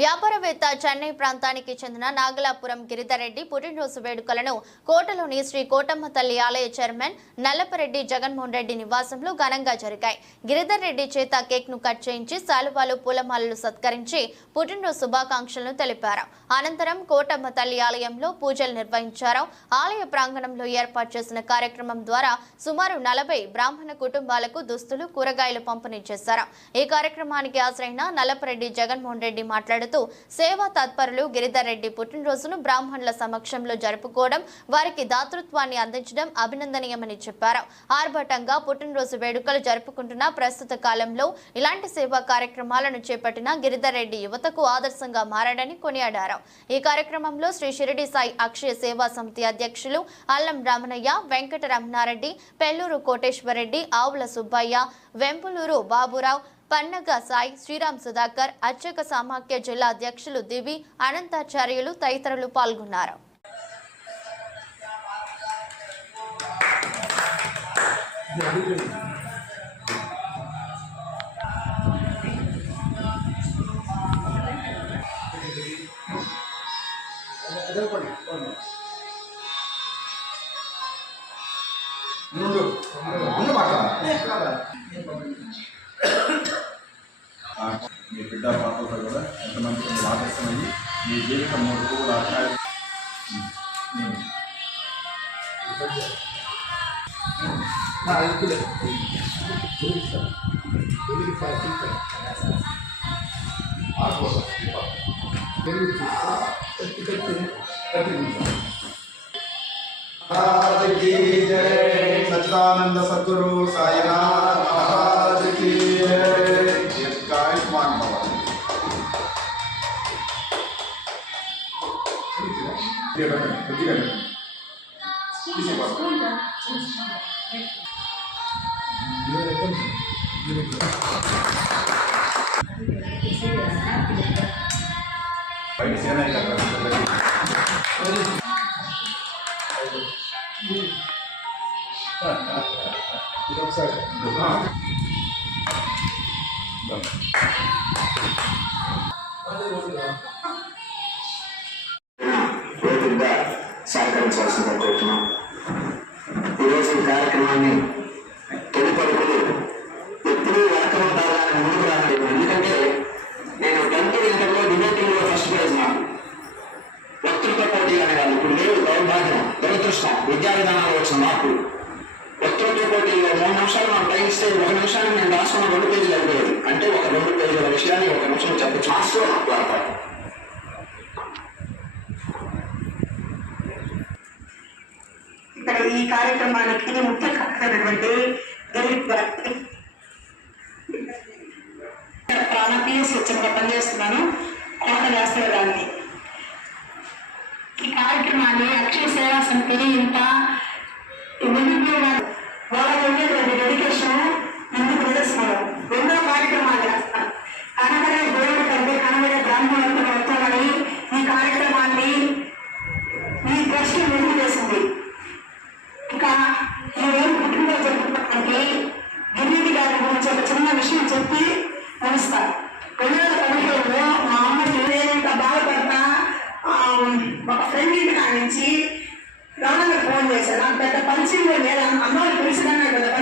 వ్యాపారవేత్త చెన్నై ప్రాంతానికి చెందిన నాగలాపురం గిరిధరెడ్డి పుట్టినరోజు వేడుకలను కోటలోని శ్రీ కోటమ్మ తల్లి ఆలయ చైర్మన్ నల్లపరెడ్డి జగన్మోహన్ రెడ్డి నివాసంలో ఘనంగా జరిగాయి. గిరిధర్ రెడ్డి చేత కేక్ను కట్ చేయించి శాలువాలు పూలమాలలు సత్కరించి పుట్టినరోజు శుభాకాంక్షలను తెలిపారు. అనంతరం కోటమ్మ తల్లి ఆలయంలో పూజలు నిర్వహించారు. ఆలయ ప్రాంగణంలో ఏర్పాటు చేసిన కార్యక్రమం ద్వారా సుమారు నలభై బ్రాహ్మణ కుటుంబాలకు దుస్తులు కూరగాయలు పంపిణీ చేశారు. ఈ కార్యక్రమానికి హాజరైన నల్లపరెడ్డి జగన్మోహన్ రెడ్డి మాట్లాడుతూ సేవా తత్పరులు గిరిధర్ రెడ్డి పుట్టినరోజును బ్రాహ్మణుల సమక్షంలో జరుపుకోవడం వారికి దాతృత్వాన్ని అందించడం అభినందనీయమని చెప్పారు. ఆర్భటంగా పుట్టినరోజు వేడుకలు జరుపుకుంటున్న ప్రస్తుత కాలంలో ఇలాంటి సేవా కార్యక్రమాలను చేపట్టిన గిరిధర్ రెడ్డి యువతకు ఆదర్శంగా మారాడని కొనియాడారు. ఈ కార్యక్రమంలో శ్రీ షిరిడి సాయి అక్షయ సేవా సమితి అధ్యక్షులు అల్లం రామణయ్య వెంకట రమణారెడ్డి పెల్లూరు కోటేశ్వరరెడ్డి ఆవుల సుబ్బయ్య వెంపులూరు బాబురావు పన్నగ సాయి శ్రీరామ్ సుధాకర్ అర్చక సామాఖ్య జిల్లా అధ్యక్షులు దివి అనంతాచార్యులు తదితరులు పాల్గొన్నారు. ముందు ముందు మాట్లాడాలి మీ బిడ్డ పాపతో కూడా ఎంతమంది మీరు ఆదర్శమయ్యి మీ జీవితం మూడు కూడా ఆదాయ సచ్చిదానంద సద్గురు సాయినాథ్ Где это? Где это? Спасибо. Сколько? కానీ తొలి పరుగులు ఎప్పుడూ వెనకబడ్డాలని ముందుకు రాలేదు. ఎందుకంటే నేను టెన్త్ ఇంటర్లో డిబేటింగ్లో ఫస్ట్ ప్రైజ్ నాకు వక్తృత్వ పోటీ అనేవాళ్ళు ఇప్పుడు లేదు దౌర్భాగ్యం దురదృష్టం విద్యా విధానాలు వచ్చిన మార్పు. వక్తృత్వ పోటీలో మూడు నిమిషాలు మనం టైం ఇస్తే ఒక నిమిషాన్ని నేను రాసుకున్న రెండు పేజీలు అయిపోయేది అంటే ఒక రెండు పేజీల విషయాన్ని ఒక నిమిషం చెప్పచ్చు మాస్టర్ ఏర్పాటు ఇక్కడ ఈ కార్యక్రమానికి ముఖ్య కారణమైనటువంటి దళిత్ గారికి ప్రాణ పిఎస్ వచ్చిన పనిచేస్తున్నాను. பேசலாம் பெத்த பஞ்சிங்க வேளாண் அம்மாவை குறிச்சு தான் நான்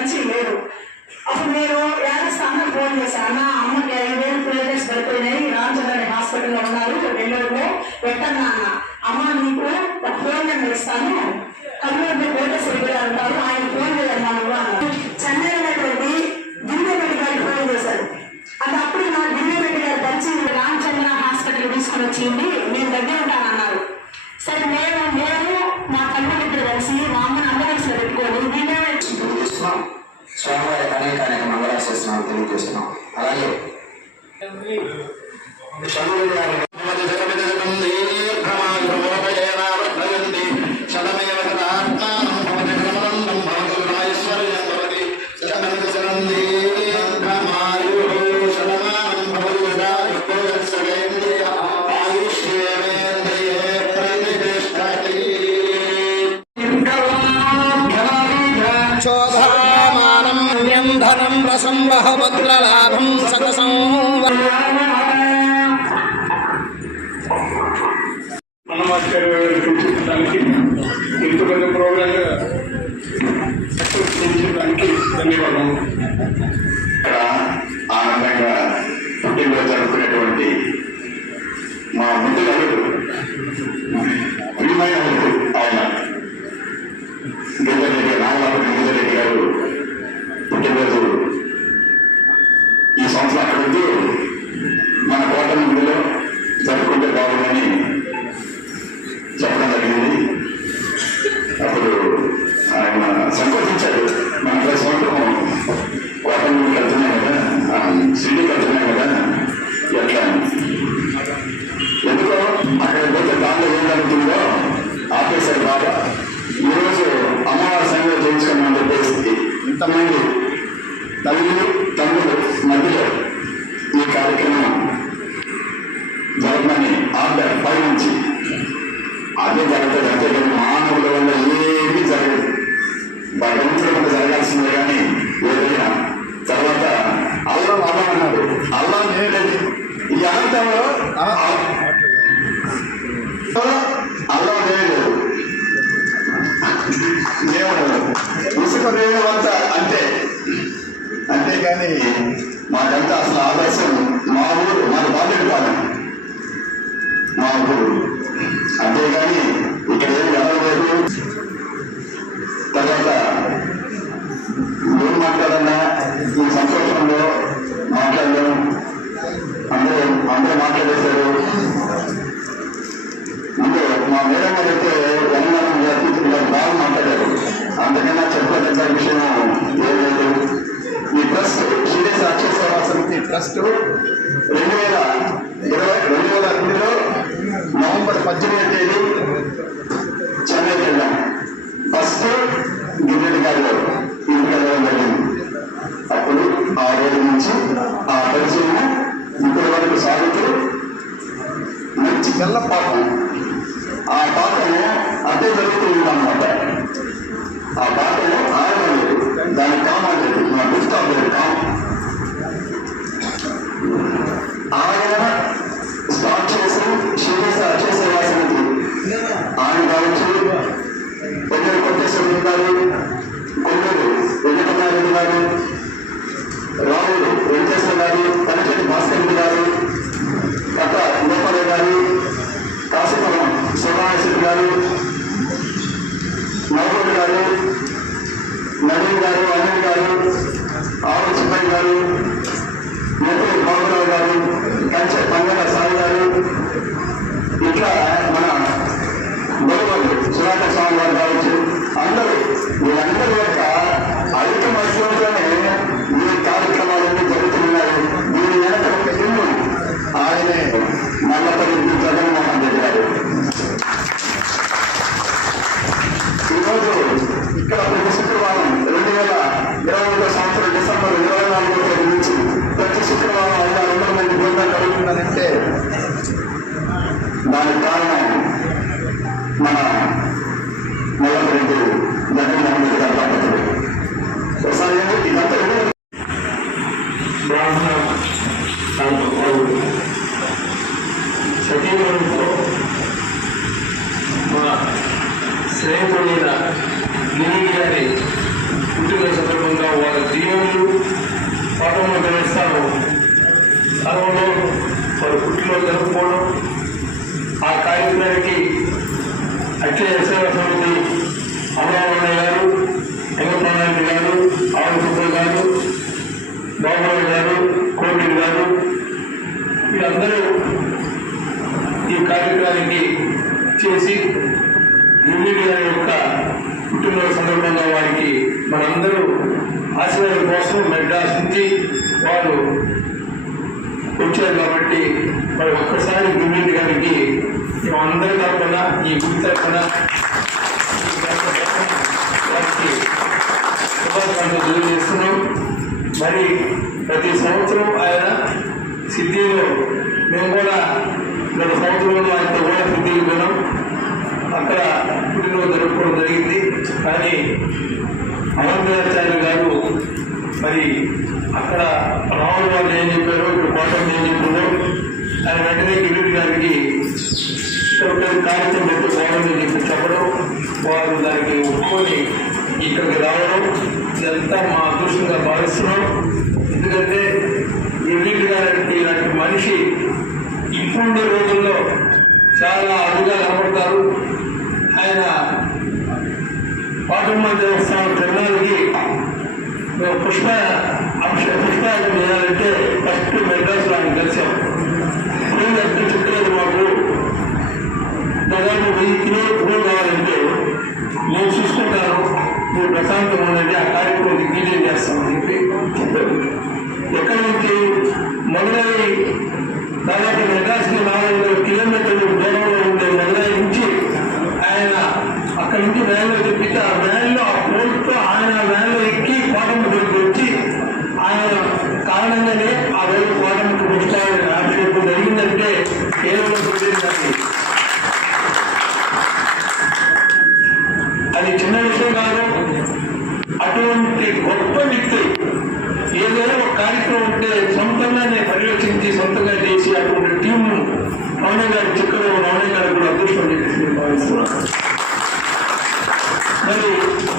రెండు వేల ఇరవై రెండు వేల ఎనిమిదిలో నవంబర్ పద్దెనిమిది తేదీ గారు నెల్లూరు బాబురావు గారు కంచె పంగల సాయి గారు ఇట్లా మన గొడవలు సుధాకర్ స్వామి గారు కావచ్చు అందరూ స్నేహితుడైన నిధి గారి పుట్టిన సందర్భంగా వారి దీవెనలు పాఠంలో గణిస్తాను. స్థలంలో వారి పుట్టిలో జరుపుకోవడం ఆ కార్యక్రమానికి అఖిల సేవ సమితి అమరావతి గారు వెంకటనారాయణ గారు ఆవుల గారు బాబురావు గారు కోటి గారు వీళ్ళందరూ ఈ కార్యక్రమానికి చేసి యూనిట్ గారి యొక్క పుట్టినరోజు సందర్భంగా వారికి మనందరూ ఆశీర్వాదం కోసం మెడ్రాస్ నుంచి వారు వచ్చారు కాబట్టి మరి ఒక్కసారి యూనిట్ గారికి మేమందరి తరఫున ఈ గురి తరఫున వారికి శుభాకాంక్షలు తెలియజేస్తున్నాం. మరి ప్రతి సంవత్సరం ఆయన సిద్ధిలో మేము కూడా గత సంవత్సరంలో ఆయనతో కూడా సిద్ధికి పోయినాం. అక్కడ పుట్టినరోజు జరుపుకోవడం జరిగింది. కానీ అనంతరాచార్య గారు మరి అక్కడ రాముల గారు ఏం చెప్పారు ఇప్పుడు కోటం ఏం చెప్పారో ఆయన వెంటనే గిరిడి గారికి కార్యక్రమం పెట్టి బాగుందని చెప్పి చెప్పడం వారు దానికి ఒప్పుకొని ఇక్కడికి రావడం ఇదంతా మా అదృష్టంగా భావిస్తున్నాం. ఎందుకంటే పాటమ్మ దేవస్థానం తిరణాలకి మేము పుష్ప అంశ పుష్పాయనం చేయాలంటే ఫస్ట్ మెడ్రాస్ ఆయన కలిసాం. ఫోన్ ఎంత చుట్టలేదు మాకు. దాదాపు వెయ్యి కిలో ఫోన్ కావాలంటే నేను చూసుకుంటాను మీరు ప్రశాంతం ఉండండి ఆ కార్యక్రమం దిగ్విజయం చేస్తామని చెప్పి పండితులు ఏదైనా ఒక కార్యక్రమం ఉంటే సొంతంగానే పర్యవేక్షించి సొంతంగా చేసి అటువంటి టీం రమణ గారి చిక్కలో రమణ గారు కూడా అదృష్టం చేసి భావిస్తున్నాను. మరి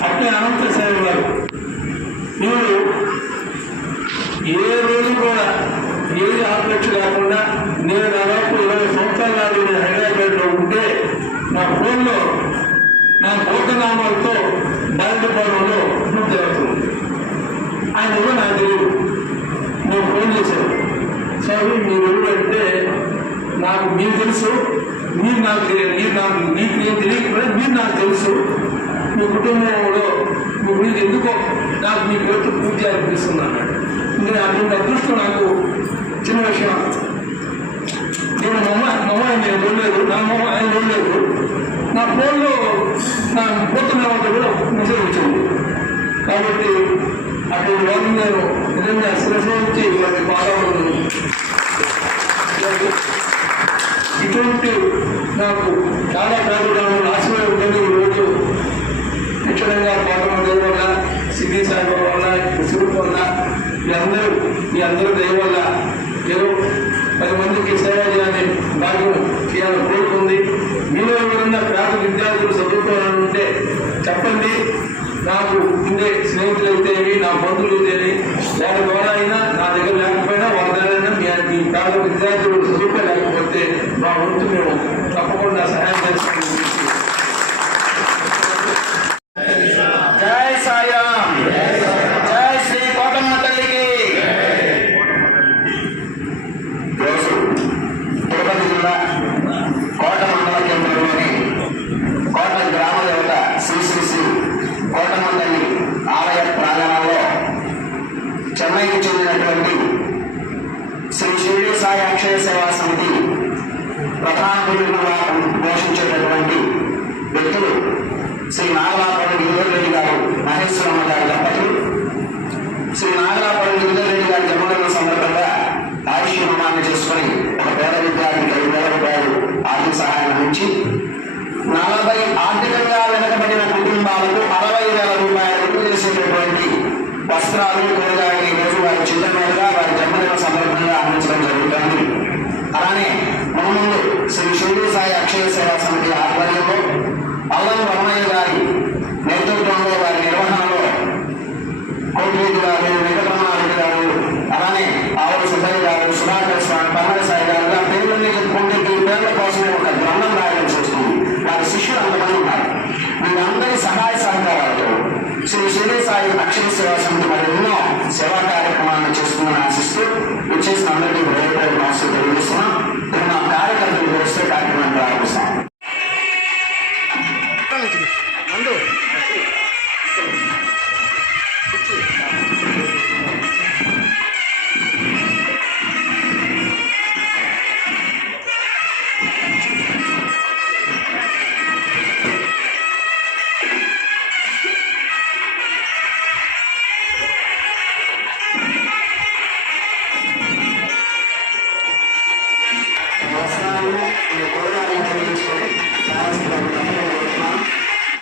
అట్టే అనంత సాయి గారు. మీరు ఏ రోజు కూడా ఏది ఆపేక్ష కాకుండా నేను దాదాపు ఇరవై సంవత్సరాలు నాడు హైదరాబాద్లో ఉంటే నా ఫోన్లో నా కోటనామాలతో నాకు మీరు తెలుసు మీరు నాకు తెలియదు మీరు నాకు మీకు నేను తెలియకపోయినా మీరు నాకు తెలుసు. మీ కుటుంబంలో మీ గురించి ఎందుకో నాకు మీ పేరుతో పూజ అనిపిస్తున్నాను అన్నాడు. నేను అటువంటి అదృష్టం నాకు చిన్న విషయం. నేను మొమ్మ మొమ్మ నేను చూడలేదు నా మొమ్మ ఆయన చూడలేదు. నా ఫోన్లో నా పోతున్న కూడా మెసేజ్ వచ్చింది. కాబట్టి అటువంటి వాళ్ళు నేను నిజంగా శిరస్సు నుంచి వారి ఇటువంటి నాకు చాలా కార్యక్రమాలు ఆశీర్వాదం ఉండేది ఈరోజు ముఖ్యంగా పాల్గొన్న వల్ల సిద్ధి సాయిబాబా వల్ల స్వరూప్ వల్ల మీ అందరూ మీ అందరూ దయ వల్ల మా వంతు మేము తప్పకుండా సహాయం చేస్తామని చెప్పి జై సాయం జై శ్రీ కోటమ్మ తల్లికి రోజు తిరుపతి జిల్లా కోట మండల కేంద్రంలోని కోట గ్రామ దేవత శ్రీ శ్రీ శ్రీ కోటమ్మ తల్లి ఆలయ ప్రాంగణంలో చెన్నైకి చెందినటువంటి శ్రీ షిరిడి సాయి అక్షయ సేవా సమితి ప్రధాన పోషించేటటువంటి వ్యక్తులు శ్రీ నాగలాపురం